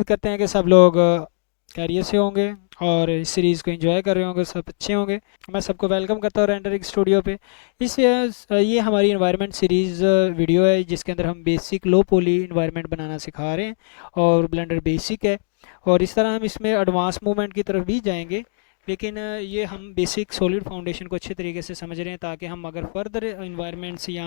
उम्मीद करते हैं कि सब लोग खैरियत से होंगे और इस सीरीज़ को एंजॉय कर रहे होंगे, सब अच्छे होंगे। मैं सबको वेलकम करता हूँ रेंडरिंग स्टूडियो पे। ये हमारी इन्वायरमेंट सीरीज़ वीडियो है जिसके अंदर हम बेसिक लो पॉली इन्वायरमेंट बनाना सिखा रहे हैं और ब्लेंडर बेसिक है। और इस तरह हम इसमें एडवांस मूवमेंट की तरफ भी जाएंगे, लेकिन ये हम बेसिक सॉलिड फाउंडेशन को अच्छे तरीके से समझ रहे हैं ताकि हम अगर फर्दर इन्वायरमेंट्स या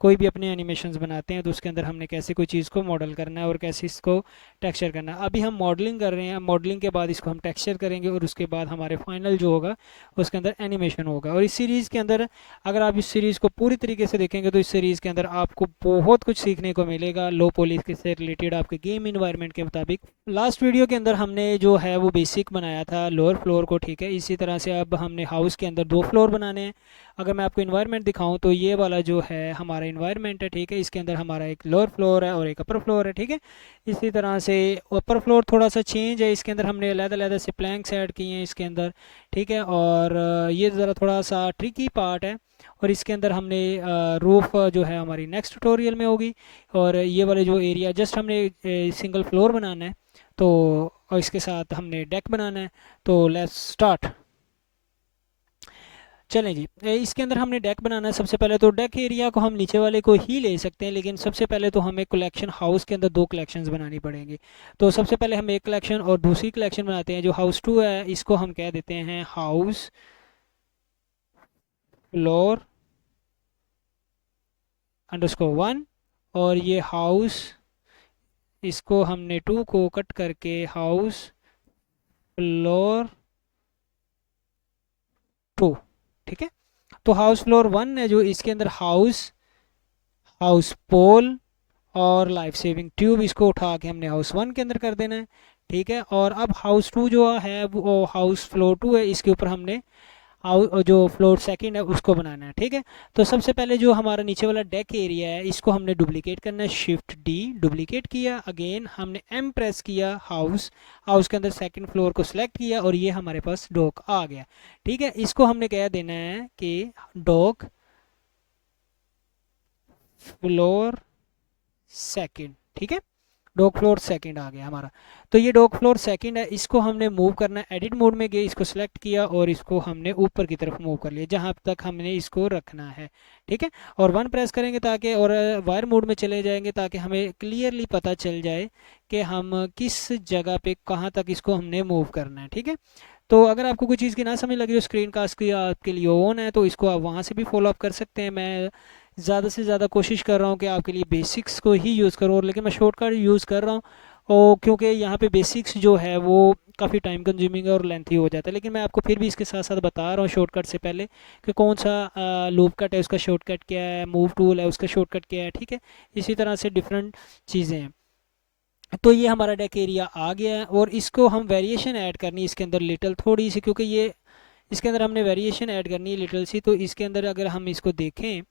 कोई भी अपने एनिमेशंस बनाते हैं तो उसके अंदर हमने कैसे कोई चीज़ को मॉडल करना है और कैसे इसको टेक्सचर करना है। अभी हम मॉडलिंग कर रहे हैं, मॉडलिंग के बाद इसको हम टेक्सचर करेंगे और उसके बाद हमारे फाइनल जो होगा उसके अंदर एनिमेशन होगा। और इस सीरीज़ के अंदर अगर आप इस सीरीज़ को पूरी तरीके से देखेंगे तो इस सीरीज़ के अंदर आपको बहुत कुछ सीखने को मिलेगा लो पॉली से रिलेटेड आपके गेम इन्वायरमेंट के मुताबिक। लास्ट वीडियो के अंदर हमने जो है वो बेसिक बनाया था लोअर फ्लोर को, ठीक है। इसी तरह से अब हमने हाउस के अंदर दो फ्लोर बनाने हैं। अगर मैं आपको इन्वायरमेंट दिखाऊं तो ये वाला जो है हमारा इन्वायरमेंट है, ठीक है। इसके अंदर हमारा एक लोअर फ्लोर है और एक अपर फ्लोर है, ठीक है। इसी तरह से अपर फ्लोर थोड़ा सा चेंज है, इसके अंदर हमने अलग-अलग से प्लैंक्स ऐड किए हैं इसके अंदर, ठीक है। और ये ज़रा थोड़ा सा ट्रिकी पार्ट है। और इसके अंदर हमने रूफ जो है हमारी नेक्स्ट ट्यूटोरियल में होगी। और ये वाले जो एरिया जस्ट हमने सिंगल फ्लोर बनाना है, तो और इसके साथ हमने डेक बनाना है। तो लेट्स स्टार्ट। चलें जी, इसके अंदर हमने डेक बनाना है। सबसे पहले तो डेक एरिया को हम नीचे वाले को ही ले सकते हैं, लेकिन सबसे पहले तो हमें कलेक्शन हाउस के अंदर दो कलेक्शंस बनानी पड़ेंगी। तो सबसे पहले हम एक कलेक्शन और दूसरी कलेक्शन बनाते हैं। जो हाउस टू है इसको हम कह देते हैं हाउस फ्लोर अंडरस्कोर वन। और ये हाउस, इसको हमने टू को कट करके हाउस फ्लोर टू, ठीक है। तो हाउस फ्लोर वन है जो इसके अंदर हाउस हाउस पोल और लाइफ सेविंग ट्यूब, इसको उठा के हमने हाउस वन के अंदर कर देना है, ठीक है। और अब हाउस टू जो है वो हाउस फ्लोर टू है, इसके ऊपर हमने हाउस जो फ्लोर सेकंड है उसको बनाना है, ठीक है। तो सबसे पहले जो हमारा नीचे वाला डेक एरिया है इसको हमने डुप्लीकेट करना है। शिफ्ट डी डुप्लीकेट किया, अगेन हमने एम प्रेस किया, हाउस हाउस के अंदर सेकंड फ्लोर को सिलेक्ट किया और ये हमारे पास डॉक आ गया, ठीक है। इसको हमने कह देना है कि डॉक फ्लोर सेकंड, ठीक है। डॉक फ्लोर सेकंड आ गया हमारा। तो ये डॉक फ्लोर सेकंड है, इसको हमने मूव करना है। एडिट मोड में गए, इसको सिलेक्ट किया और इसको हमने ऊपर की तरफ मूव कर लिया जहां तक हमने इसको रखना है, ठीक है। और वन प्रेस करेंगे ताकि, और वायर मोड में चले जाएंगे ताकि हमें क्लियरली पता चल जाए कि हम किस जगह पे कहाँ तक इसको हमने मूव करना है, ठीक है। तो अगर आपको कोई चीज़ की ना समझ लगी, जो स्क्रीन कास्ट की आपके लिए ऑन है, तो इसको आप वहाँ से भी फॉलो अप कर सकते हैं। मैं ज़्यादा से ज़्यादा कोशिश कर रहा हूँ कि आपके लिए बेसिक्स को ही यूज़ करूँ, और लेकिन मैं शॉर्टकट यूज़ कर रहा हूँ। और क्योंकि यहाँ पे बेसिक्स जो है वो काफ़ी टाइम कंज्यूमिंग है और लेंथी हो जाता है, लेकिन मैं आपको फिर भी इसके साथ साथ बता रहा हूँ शॉर्टकट से पहले कि कौन सा लूप कट है उसका शॉर्टकट क्या है, मूव टूल है उसका शॉर्टकट क्या है, ठीक है। इसी तरह से डिफरेंट चीज़ें हैं। तो ये हमारा डेक एरिया आ गया है और इसको हम वेरिएशन ऐड करनी है इसके अंदर लिटिल थोड़ी सी, क्योंकि ये इसके अंदर हमने वेरिएशन ऐड करनी है लिटिल सी। तो इसके अंदर अगर हम इसको देखें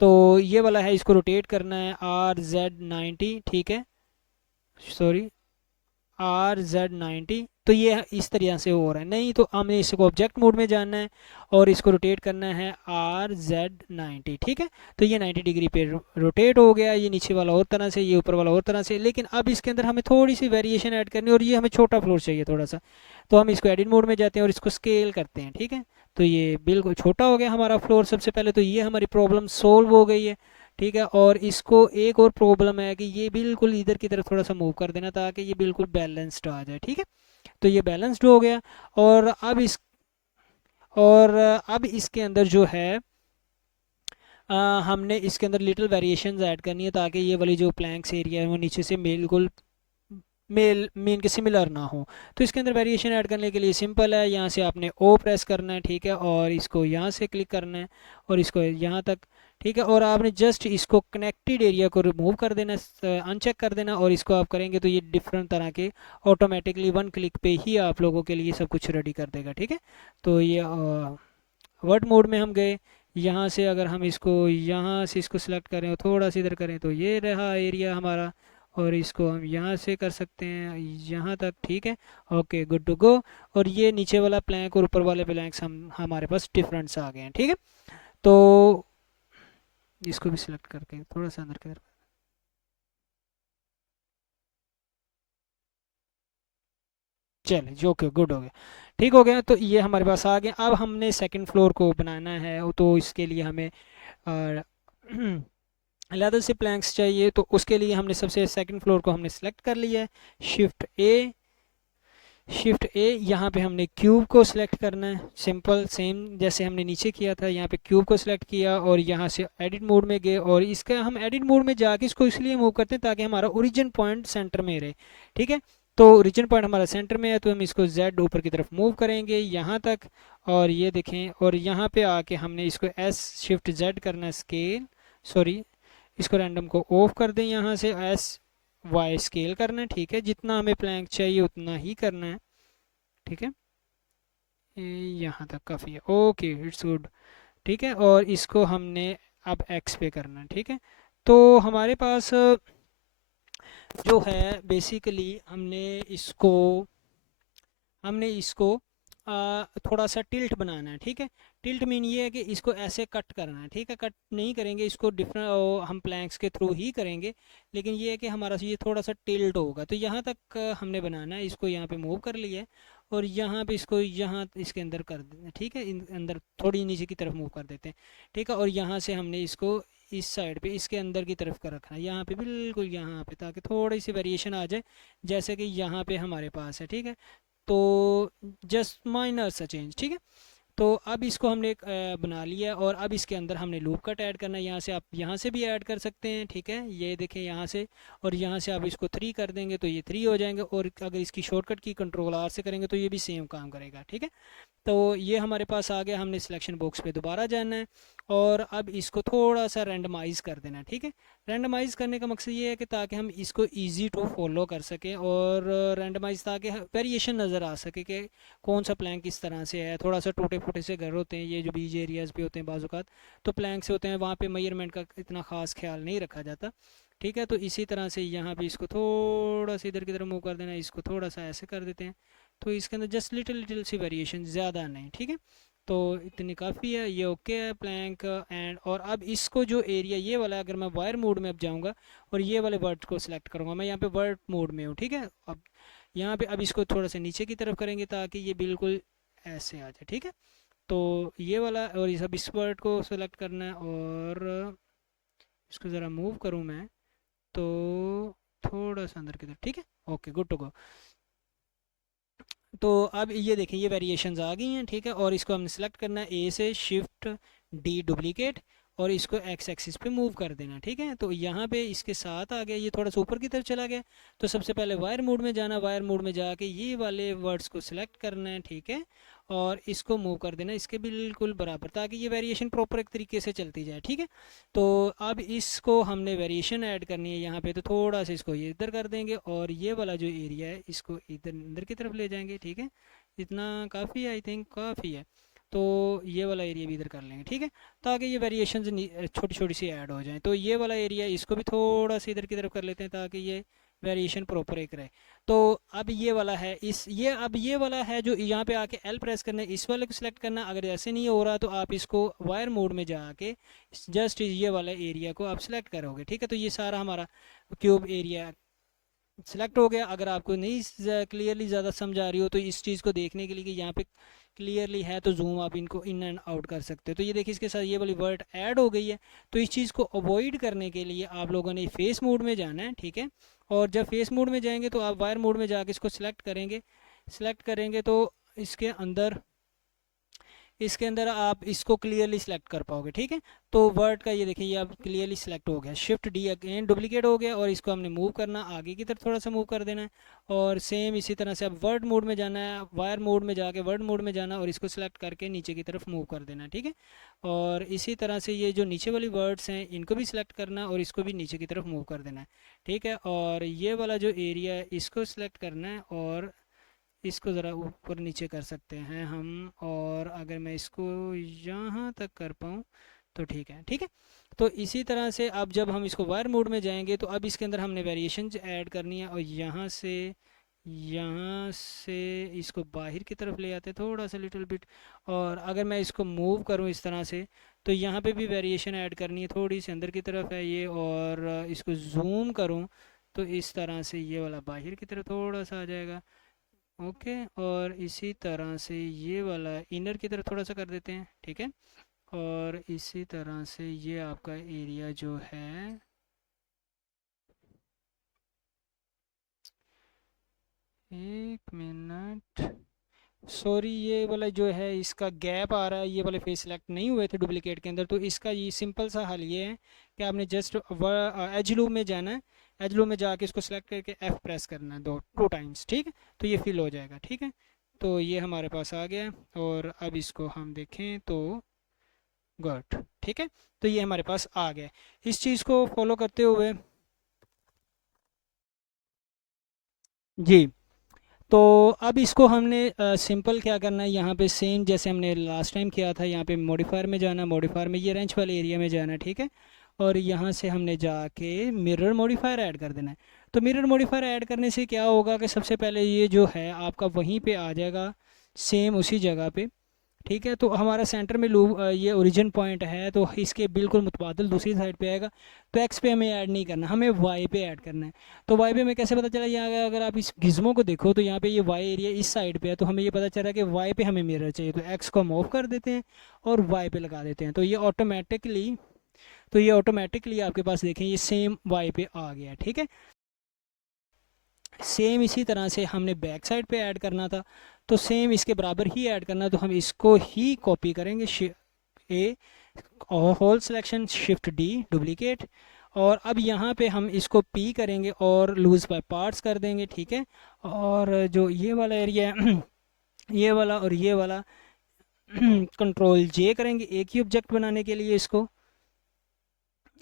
तो ये वाला है, इसको रोटेट करना है RZ90, ठीक है। Sorry, RZ90। तो ये इस तरह से हो रहा है, नहीं तो हमें इसको ऑब्जेक्ट मोड में जाना है और इसको रोटेट करना है RZ90, ठीक है। तो ये 90 डिग्री पे रोटेट हो गया, ये नीचे वाला और तरह से, ये ऊपर वाला और तरह से। लेकिन अब इसके अंदर हमें थोड़ी सी वेरिएशन ऐड करनी है और ये हमें छोटा फ्लोर चाहिए थोड़ा सा। तो हम इसको एडिट मोड में जाते हैं और इसको स्केल करते हैं, ठीक है। तो ये बिल्कुल छोटा हो गया हमारा फ्लोर सबसे पहले, तो ये हमारी प्रॉब्लम सोल्व हो गई है, ठीक है। और इसको एक और प्रॉब्लम है कि ये बिल्कुल इधर की तरफ थोड़ा सा मूव कर देना ताकि ये बिल्कुल बैलेंस्ड आ जाए, ठीक है। तो ये बैलेंस्ड हो गया। और अब इसके अंदर जो है हमने इसके अंदर लिटिल वेरिएशंस ऐड करनी है ताकि ये वाली जो प्लैंक्स एरिया है वो नीचे से बिल्कुल मेन के सिमिलर ना हो। तो इसके अंदर वेरिएशन ऐड करने के लिए सिंपल है, यहाँ से आपने ओ प्रेस करना है, ठीक है। और इसको यहाँ से क्लिक करना है और इसको यहाँ तक, ठीक है। और आपने जस्ट इसको कनेक्टेड एरिया को रिमूव कर देना, अनचेक कर देना। और इसको आप करेंगे तो ये डिफरेंट तरह के ऑटोमेटिकली वन क्लिक पे ही आप लोगों के लिए सब कुछ रेडी कर देगा, ठीक है। तो ये वर्ड मोड में हम गए, यहाँ से अगर हम इसको यहाँ से इसको सिलेक्ट करें और थोड़ा सा इधर करें तो ये रहा एरिया हमारा। और इसको हम यहाँ से कर सकते हैं यहाँ तक, ठीक है। Okay, good to go. और ये नीचे वाला प्लैंक और ऊपर वाले प्लैंक्स हम हमारे पास डिफरेंट्स आ गए हैं, ठीक है। तो इसको भी सिलेक्ट करके थोड़ा सा अंदर की तरफ चले जी, ओके गुड हो गया, ठीक हो गया। तो ये हमारे पास आ गया। अब हमने सेकंड फ्लोर को बनाना है, तो इसके लिए हमें लेदर से प्लैंक्स चाहिए। तो उसके लिए हमने सबसे सेकंड फ्लोर को हमने सेलेक्ट कर लिया है। शिफ्ट ए, शिफ्ट ए, यहाँ पे हमने क्यूब को सिलेक्ट करना है, सिंपल सेम जैसे हमने नीचे किया था। यहाँ पे क्यूब को सिलेक्ट किया और यहाँ से एडिट मोड में गए, और इसका हम एडिट मोड में जाके इसको इसलिए मूव करते हैं ताकि हमारा ओरिजिन पॉइंट सेंटर में रहे, ठीक है। तो ओरिजिन पॉइंट हमारा सेंटर में है, तो हम इसको जेड ऊपर की तरफ मूव करेंगे यहाँ तक, और ये देखें, और यहाँ पे आके हमने इसको एस शिफ्ट जेड करना है, स्केल, सॉरी, इसको रैंडम को ऑफ कर दें, यहाँ से एस वाई स्केल करना है, ठीक है। जितना हमें प्लैंक चाहिए उतना ही करना है, ठीक है। यहाँ तक काफ़ी है, ओके इट्स गुड, ठीक है। और इसको हमने अब एक्स पे करना है, ठीक है। तो हमारे पास जो है बेसिकली हमने इसको थोड़ा सा टिल्ट बनाना है, ठीक है। टिल्ट मीन ये है कि इसको ऐसे कट करना है, ठीक है। कट नहीं करेंगे इसको, डिफरेंट हम प्लैंक्स के थ्रू ही करेंगे, लेकिन ये है कि हमारा ये थोड़ा सा टिल्ट होगा। तो यहाँ तक हमने बनाना है, इसको यहाँ पे मूव कर लिया है, और यहाँ पे इसको यहाँ इसके अंदर कर देना है, ठीक है। अंदर थोड़ी नीचे की तरफ मूव कर देते हैं, ठीक है। और यहाँ से हमने इसको इस साइड पे इसके अंदर की तरफ कर रखना है, यहाँ पे बिल्कुल यहाँ पे, ताकि थोड़ी सी वेरिएशन आ जाए, जैसे कि यहाँ पे हमारे पास है, ठीक है। तो जस्ट माइनर सा चेंज, ठीक है। तो अब इसको हमने एक बना लिया, और अब इसके अंदर हमने लूप कट ऐड करना है। यहाँ से आप यहाँ से भी ऐड कर सकते हैं, ठीक है। ये देखें यहाँ से, और यहाँ से आप इसको 3 कर देंगे तो ये 3 हो जाएंगे, और अगर इसकी शॉर्टकट की कंट्रोल आर से करेंगे तो ये भी सेम काम करेगा, ठीक है। तो ये हमारे पास आ गया। हमने सिलेक्शन बॉक्स पे दोबारा जाना है, और अब इसको थोड़ा सा रैंडमाइज़ कर देना है, ठीक है। रैंडमाइज़ करने का मकसद ये है कि ताकि हम इसको इजी टू फॉलो कर सकें, और रैंडमाइज़ ताकि वेरिएशन नज़र आ सके कि कौन सा प्लैंक किस तरह से है। थोड़ा सा टूटे फूटे से घर होते हैं, ये जो बीच एरियाज़ पे होते हैं बाज़ात, तो प्लैंक से होते हैं, वहाँ पे मेजरमेंट का इतना ख़ास ख्याल नहीं रखा जाता, ठीक है। तो इसी तरह से यहाँ पे इसको थोड़ा सा इधर की तरफ मूव कर देना है, इसको थोड़ा सा ऐसे कर देते हैं, तो इसके अंदर जस्ट लिटिल लिटिल सी वेरिएशन, ज़्यादा नहीं, ठीक है। तो इतनी काफ़ी है, ये ओके है प्लैंक एंड। और अब इसको जो एरिया ये वाला, अगर मैं वायर मोड में अब जाऊँगा और ये वाले वर्ड को सिलेक्ट करूँगा, मैं यहाँ पे वर्ड मोड में हूँ, ठीक है। अब यहाँ पे अब इसको थोड़ा सा नीचे की तरफ करेंगे ताकि ये बिल्कुल ऐसे आ जाए, ठीक है। तो ये वाला, और ये सब इस वर्ड को सिलेक्ट करना है, और इसको ज़रा मूव करूँ मैं तो थोड़ा सा अंदर की तरफ, ठीक है। Okay good to go. तो अब ये देखें, ये वेरिएशंस आ गई हैं, ठीक है। और इसको हमने सेलेक्ट करना है, ए से शिफ्ट डी डुप्लीकेट, और इसको एक्स एक्सिस पे मूव कर देना, ठीक है। तो यहाँ पे इसके साथ आ गया, ये थोड़ा सा ऊपर की तरफ चला गया। तो सबसे पहले वायर मोड में जाना, वायर मोड में जाके ये वाले वर्ड्स को सिलेक्ट करना है, ठीक है। और इसको मूव कर देना इसके बिल्कुल बराबर, ताकि ये वेरिएशन प्रॉपर एक तरीके से चलती जाए, ठीक है। तो अब इसको हमने वेरिएशन ऐड करनी है यहाँ पे, तो थोड़ा सा इसको ये इधर कर देंगे, और ये वाला जो एरिया है इसको इधर अंदर की तरफ ले जाएंगे, ठीक है। इतना काफ़ी है, आई थिंक काफ़ी है। तो ये वाला एरिया भी इधर कर लेंगे, ठीक है, ताकि ये वेरिएशन छोटी छोटी सी ऐड हो जाए। तो ये वाला एरिया इसको भी थोड़ा सा इधर की तरफ कर लेते हैं, ताकि ये वेरिएशन प्रॉपर एक रहे। तो अब ये वाला है, अब ये वाला है जो यहाँ पे आके एल प्रेस करना है, इस वाले को सिलेक्ट करना। अगर ऐसे नहीं हो रहा तो आप इसको वायर मोड में जाके जस्ट ये वाला एरिया को आप सिलेक्ट करोगे, ठीक है। तो ये सारा हमारा क्यूब एरिया सिलेक्ट हो गया। अगर आपको नहीं क्लियरली ज़्यादा समझ आ रही हो, तो इस चीज़ को देखने के लिए कि यहाँ पे क्लियरली है, तो जूम आप इनको इन एंड आउट कर सकते हो। तो ये देखिए, इसके साथ ये वाली वर्ड ऐड हो गई है। तो इस चीज़ को अवॉइड करने के लिए आप लोगों ने फेस मोड में जाना है, ठीक है। और जब फेस मोड में जाएंगे तो आप वायर मोड में जाके इसको सिलेक्ट करेंगे तो इसके अंदर इसके अंदर आप इसको क्लियरली सिलेक्ट कर पाओगे, ठीक है। तो वर्ड का ये देखिए, ये अब क्लियरली सिलेक्ट हो गया। शिफ्ट डी अगेन डुप्लीकेट हो गया, और इसको हमने मूव करना, आगे की तरफ थोड़ा सा मूव कर देना है। और सेम इसी तरह से अब वर्ड मोड में जाना है, वायर मोड में जाके वर्ड मोड में जाना, और इसको सिलेक्ट करके नीचे की तरफ मूव कर देना, ठीक है। और इसी तरह से ये जो नीचे वाली वर्ड्स हैं इनको भी सिलेक्ट करना, और इसको भी नीचे की तरफ मूव कर देना है, ठीक है। और ये वाला जो एरिया है इसको सिलेक्ट करना है, और इसको ज़रा ऊपर नीचे कर सकते हैं हम। और अगर मैं इसको यहाँ तक कर पाऊँ तो ठीक है, ठीक है। तो इसी तरह से अब जब हम इसको वायर मोड में जाएंगे तो अब इसके अंदर हमने वेरिएशन ऐड करनी है, और यहाँ से इसको बाहर की तरफ ले आते हैं थोड़ा सा लिटिल बिट। और अगर मैं इसको मूव करूँ इस तरह से, तो यहाँ पे भी वेरिएशन ऐड करनी है, थोड़ी सी अंदर की तरफ है ये। और इसको जूम करूँ तो इस तरह से ये वाला बाहर की तरफ थोड़ा सा आ जाएगा, ओके, और इसी तरह से ये वाला इनर की तरफ थोड़ा सा कर देते हैं, ठीक है। और इसी तरह से ये आपका एरिया जो है, एक मिनट, सॉरी, ये वाला जो है इसका गैप आ रहा है, ये वाले फेस सिलेक्ट नहीं हुए थे डुप्लीकेट के अंदर, तो इसका ये सिंपल सा हल ये है कि आपने जस्ट एज लूप में जाना है, एज लूप में जाके इसको सिलेक्ट करके F प्रेस करना है 2 टाइम्स, ठीक है, तो ये फिल हो जाएगा, ठीक है। तो ये हमारे पास आ गया है, और अब इसको हम देखें तो गुड, ठीक है। तो ये हमारे पास आ गया है। इस चीज़ को फॉलो करते हुए जी, तो अब इसको हमने सिंपल क्या करना है, यहाँ पे सेम जैसे हमने लास्ट टाइम किया था, यहाँ पे मॉडिफायर में जाना, मॉडिफायर में ये रेंच वाले एरिया में जाना है, ठीक है। और यहाँ से हमने जाके मिरर मॉडिफायर ऐड कर देना है। तो मिरर मॉडिफायर ऐड करने से क्या होगा कि सबसे पहले ये जो है आपका वहीं पे आ जाएगा, सेम उसी जगह पे, ठीक है। तो हमारा सेंटर में लूप ये ओरिजिन पॉइंट है, तो इसके बिल्कुल मुतबादिल दूसरी साइड पे आएगा। तो एक्स पे हमें ऐड नहीं करना, हमें वाई पे ऐड करना है। तो वाई पे हमें कैसे पता चला, यहाँ अगर आप इस गिज्मो को देखो तो यहाँ पे ये वाई एरिया इस साइड पे है, तो हमें ये पता चला कि वाई पे हमें मिरर चाहिए, तो एक्स को हम ऑफ कर देते हैं और वाई पे लगा देते हैं। तो ये ऑटोमेटिकली आपके पास देखें ये सेम वाई पे आ गया, ठीक है। सेम इसी तरह से हमने बैक साइड पे ऐड करना था, तो सेम इसके बराबर ही ऐड करना, तो हम इसको ही कॉपी करेंगे, a whole selection shift D duplicate, और अब यहाँ पे हम इसको पी करेंगे और लूज बाय पार्ट्स कर देंगे, ठीक है। और जो ये वाला एरिया है ये वाला और ये वाला कंट्रोल जे करेंगे एक ही ऑब्जेक्ट बनाने के लिए इसको,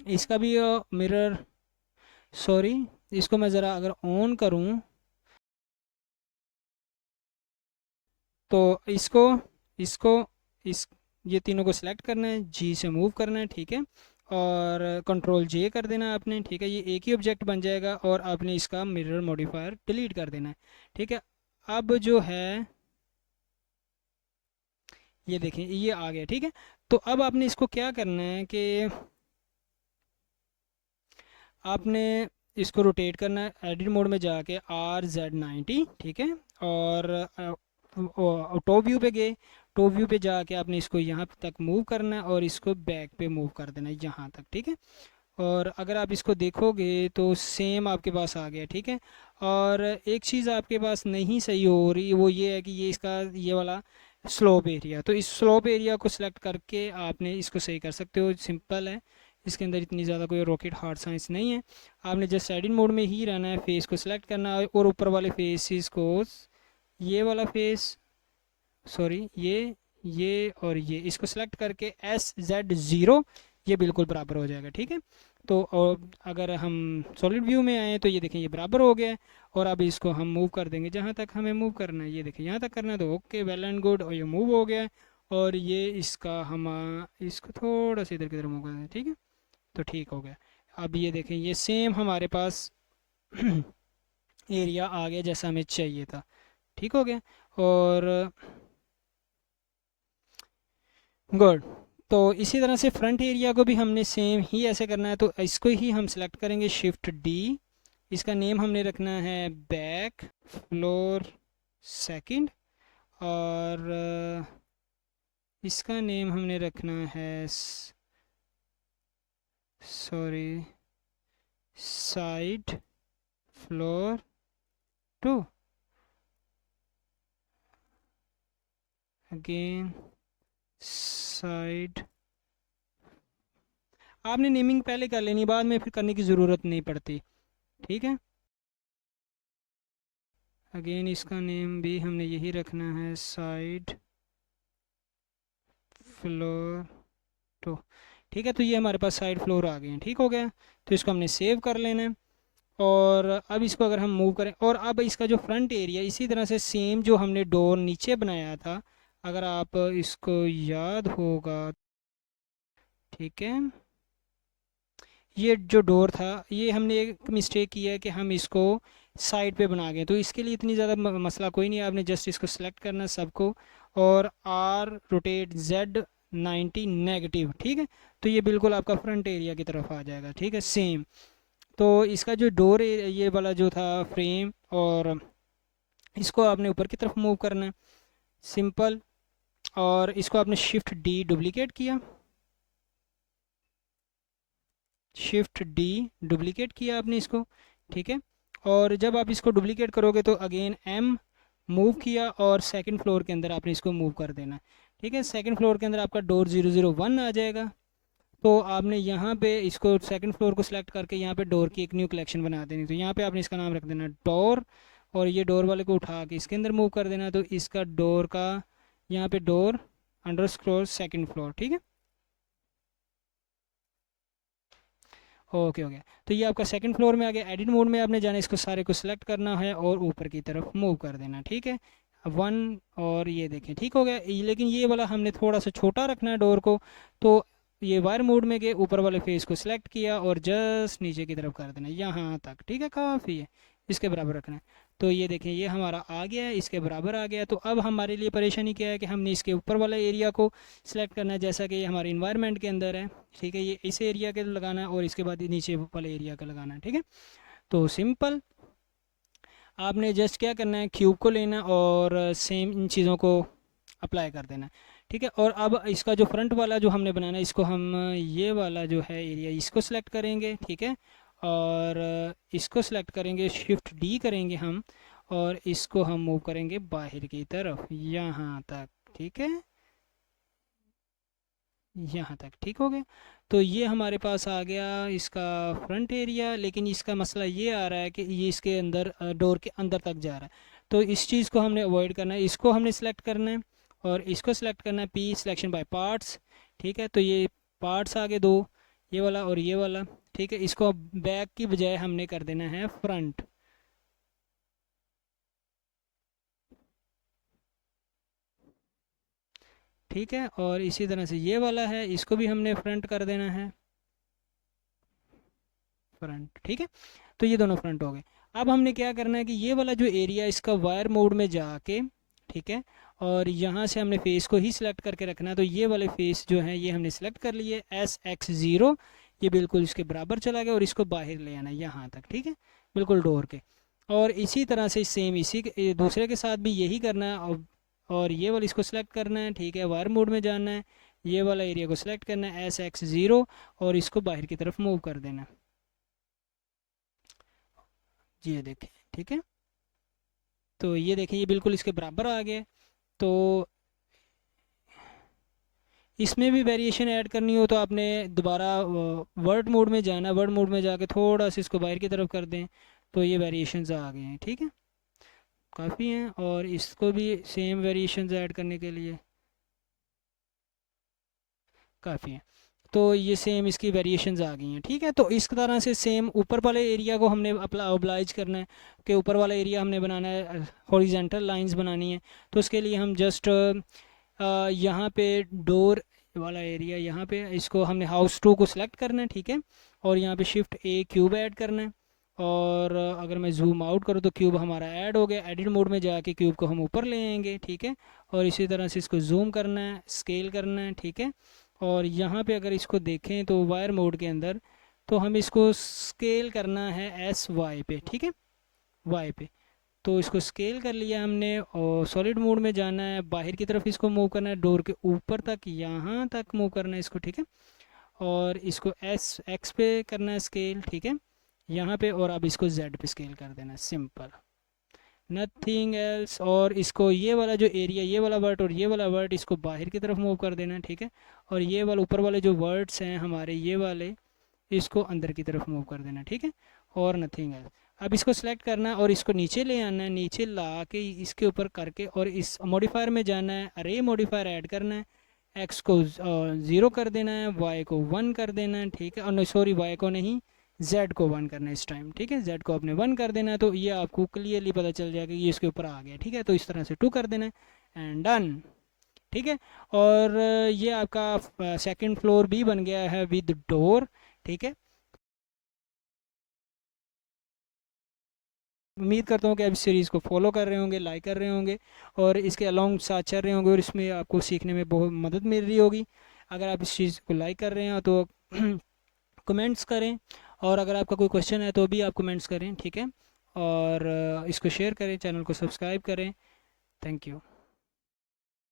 इसका भी मिरर, सॉरी, इसको मैं ज़रा अगर ऑन करूँ तो इसको इसको इस ये तीनों को सिलेक्ट करना है, जी से मूव करना है, ठीक है। और कंट्रोल जे कर देना है आपने, ठीक है, ये एक ही ऑब्जेक्ट बन जाएगा, और आपने इसका मिरर मॉडिफायर डिलीट कर देना है, ठीक है। अब जो है ये देखें ये आ गया, ठीक है। तो अब आपने इसको क्या करना है कि आपने इसको रोटेट करना है, एडिट मोड में जाके RZ90, ठीक है। और टॉप व्यू पे गए, टॉप व्यू पे जाके आपने इसको यहाँ तक मूव करना है और इसको बैक पे मूव कर देना है यहाँ तक, ठीक है। और अगर आप इसको देखोगे तो सेम आपके पास आ गया, ठीक है। और एक चीज़ आपके पास नहीं सही हो रही, वो ये है कि ये इसका ये वाला स्लोप एरिया, तो इस स्लोप एरिया को सिलेक्ट करके आपने इसको सही कर सकते हो, सिंपल है, इसके अंदर इतनी ज़्यादा कोई रॉकेट हार्ड साइंस नहीं है। आपने जस्ट एडिट मोड में ही रहना है, फेस को सिलेक्ट करना है और ऊपर वाले फेसिस को, ये वाला फेस, सॉरी, ये और ये इसको सिलेक्ट करके SZ0, ये बिल्कुल बराबर हो जाएगा, ठीक है। तो और अगर हम सॉलिड व्यू में आए तो ये देखें ये बराबर हो गया है, और अब इसको हम मूव कर देंगे जहाँ तक हमें मूव करना है, ये देखें यहाँ तक करना है, तो ओके, वेल एंड गुड, और ये मूव हो गया है। और ये इसका हम इसको थोड़ा सा इधर की तरफ मूव कर दें, ठीक है, तो ठीक हो गया। अब ये देखें ये सेम हमारे पास एरिया आ गया जैसा हमें चाहिए था, ठीक हो गया। और गुड, तो इसी तरह से फ्रंट एरिया को भी हमने सेम ही ऐसे करना है, तो इसको ही हम सेलेक्ट करेंगे शिफ्ट डी, इसका नेम हमने रखना है बैक फ्लोर सेकंड, और इसका नेम हमने रखना है, sorry, side floor two, again side, आपने नेमिंग पहले कर लेनी, बाद में फिर करने की ज़रूरत नहीं पड़ती, ठीक है। अगेन इसका नेम भी हमने यही रखना है, साइड फ्लोर टू, ठीक है। तो ये हमारे पास साइड फ्लोर आ गए हैं, ठीक हो गया। तो इसको हमने सेव कर लेना है, और अब इसको अगर हम मूव करें, और अब इसका जो फ्रंट एरिया इसी तरह से सेम जो हमने डोर नीचे बनाया था, अगर आप इसको याद होगा, ठीक है, ये जो डोर था ये हमने एक मिस्टेक की है कि हम इसको साइड पे बना गए, तो इसके लिए इतनी ज़्यादा मसला कोई नहीं है, आपने जस्ट इसको सेलेक्ट करना है सबको, और R रोटेट Z90 नेगेटिव, ठीक है। तो ये बिल्कुल आपका फ्रंट एरिया की तरफ आ जाएगा, ठीक है, सेम। तो इसका जो डोर ये वाला जो था फ्रेम और इसको आपने ऊपर की तरफ मूव करना है, सिंपल। और इसको आपने शिफ्ट डी डुप्लीकेट किया, शिफ्ट डी डुप्लीकेट किया आपने इसको, ठीक है। और जब आप इसको डुप्लीकेट करोगे तो अगेन एम मूव किया और सेकंड फ्लोर के अंदर आपने इसको मूव कर देना, ठीक है। सेकंड फ्लोर के अंदर आपका डोर 001 आ जाएगा। तो आपने यहाँ पे इसको सेकंड फ्लोर को सिलेक्ट करके यहाँ पे डोर की एक न्यू कलेक्शन बना देनी। तो यहाँ पे आपने इसका नाम रख देना डोर, और ये डोर वाले को उठा के इसके अंदर मूव कर देना। तो इसका डोर का यहाँ पे डोर अंडर स्क्रोर सेकेंड फ्लोर, ठीक है। ओके हो गया। तो ये आपका सेकंड फ्लोर में आ गया। एडिट मोड में आपने जाना, इसको सारे को सिलेक्ट करना है और ऊपर की तरफ मूव कर देना, ठीक है। वन, और ये देखें ठीक हो गया। लेकिन ये वाला हमने थोड़ा सा छोटा रखना है डोर को। तो ये वायर मोड में गए, ऊपर वाले फेस को सिलेक्ट किया और जस्ट नीचे की तरफ कर देना यहाँ तक, ठीक है। काफ़ी है, इसके बराबर रखना है। तो ये देखें ये हमारा आ गया है, इसके बराबर आ गया। तो अब हमारे लिए परेशानी क्या है कि हमने इसके ऊपर वाला एरिया को सिलेक्ट करना है, जैसा कि ये हमारे इन्वायरमेंट के अंदर है, ठीक है। ये इस एरिया के लगाना है और इसके बाद नीचे वाले एरिया का लगाना है, ठीक है। तो सिंपल आपने जस्ट क्या करना है, क्यूब को लेना और सेम इन चीज़ों को अप्लाई कर देना, ठीक है। और अब इसका जो फ्रंट वाला जो हमने बनाना है, इसको हम ये वाला जो है एरिया इसको सिलेक्ट करेंगे, ठीक है। और इसको सिलेक्ट करेंगे, शिफ्ट डी करेंगे हम, और इसको हम मूव करेंगे बाहर की तरफ यहाँ तक, ठीक है, यहाँ तक, ठीक हो गया। तो ये हमारे पास आ गया इसका फ्रंट एरिया। लेकिन इसका मसला ये आ रहा है कि ये इसके अंदर डोर के अंदर तक जा रहा है। तो इस चीज़ को हमने अवॉइड करना है, इसको हमने सेलेक्ट करना है और इसको सेलेक्ट करना है, पी सिलेक्शन बाय पार्ट्स, ठीक है। तो ये पार्ट्स आ गए दो, ये वाला और ये वाला, ठीक है। इसको बैक की बजाय हमने कर देना है फ्रंट, ठीक है। और इसी तरह से ये वाला है, इसको भी हमने फ्रंट कर देना है, फ्रंट, ठीक है। तो ये दोनों फ्रंट हो गए। अब हमने क्या करना है कि ये वाला जो एरिया इसका वायर मोड में जाके, ठीक है, और यहाँ से हमने फेस को ही सिलेक्ट करके रखना है। तो ये वाले फेस जो है ये हमने सिलेक्ट कर लिए, SX0, ये बिल्कुल इसके बराबर चला गया और इसको बाहर ले आना है यहाँ तक, ठीक है, बिल्कुल डोर के। और इसी तरह से सेम इसी दूसरे के साथ भी यही करना है। और ये वाला इसको सिलेक्ट करना है, ठीक है, वायर मोड में जाना है, ये वाला एरिया को सिलेक्ट करना है SX0 और इसको बाहर की तरफ मूव कर देना है, ये देखें, ठीक है। तो ये देखें ये बिल्कुल इसके बराबर आ गया। तो इसमें भी वेरिएशन ऐड करनी हो तो आपने दोबारा वर्ड मोड में जाना, वर्ड मोड में जाके थोड़ा सा इसको बाहर की तरफ कर दें तो ये वेरिएशंस आ गए हैं, ठीक है, काफ़ी हैं। और इसको भी सेम वेरिएशंस ऐड करने के लिए काफ़ी हैं। तो ये सेम इसकी वेरिएशंस आ गई हैं, ठीक है। तो इस तरह से सेम ऊपर वाले एरिया को हमने अपना ओब्लाइज करना है कि ऊपर वाला एरिया हमने बनाना है, हॉरिजेंटल लाइंस बनानी है। तो उसके लिए हम जस्ट यहाँ पे डोर वाला एरिया, यहाँ पे इसको हमने हाउस 2 को सिलेक्ट करना है, ठीक है। और यहाँ पे शिफ्ट ए क्यूब ऐड करना है। और अगर मैं जूम आउट करूँ तो क्यूब हमारा ऐड हो गया। एडिट मोड में जाके क्यूब को हम ऊपर ले आएंगे, ठीक है। और इसी तरह से इसको जूम करना है, स्केल करना है, ठीक है। और यहाँ पे अगर इसको देखें तो वायर मोड के अंदर तो हम इसको स्केल करना है SY पे, ठीक है, वाई पे। तो इसको स्केल कर लिया हमने और सॉलिड मोड में जाना है, बाहर की तरफ इसको मूव करना है, डोर के ऊपर तक यहाँ तक मूव करना है इसको, ठीक है। और इसको SX पे करना है स्केल, ठीक है, यहाँ पे। और अब इसको Z पे स्केल कर देना है, सिंपल, नथिंग एल्स। और इसको ये वाला जो एरिया, ये वाला वर्ड और ये वाला वर्ड, इसको बाहर की तरफ मूव कर देना है, ठीक है। और ये वाला ऊपर वाले जो वर्ड्स हैं हमारे ये वाले, इसको अंदर की तरफ मूव कर देना, ठीक है। और नथिंग एल्स। अब इसको सेलेक्ट करना है और इसको नीचे ले आना है, नीचे ला के इसके ऊपर करके और इस मॉडिफायर में जाना है, अरे मॉडिफायर ऐड करना है। एक्स को 0 कर देना है, वाई को 1 कर देना है, ठीक है। और सॉरी, वाई को नहीं, जेड को 1 करना है इस टाइम, ठीक है। जेड को आपने 1 कर देना है तो ये आपको क्लियरली पता चल जाएगा कि ये इसके ऊपर आ गया, ठीक है। तो इस तरह से 2 कर देना है एंड डन, ठीक है। और ये आपका सेकंड फ्लोर भी बन गया है विद डोर, ठीक है। उम्मीद करता हूँ कि आप इस सीरीज़ को फॉलो कर रहे होंगे, लाइक कर रहे होंगे और इसके अलॉन्ग साथ चल रहे होंगे और इसमें आपको सीखने में बहुत मदद मिल रही होगी। अगर आप इस चीज़ को लाइक कर रहे हैं तो कमेंट्स करें, और अगर आपका कोई क्वेश्चन है तो भी आप कमेंट्स करें, ठीक है। और इसको शेयर करें, चैनल को सब्सक्राइब करें। Thank you.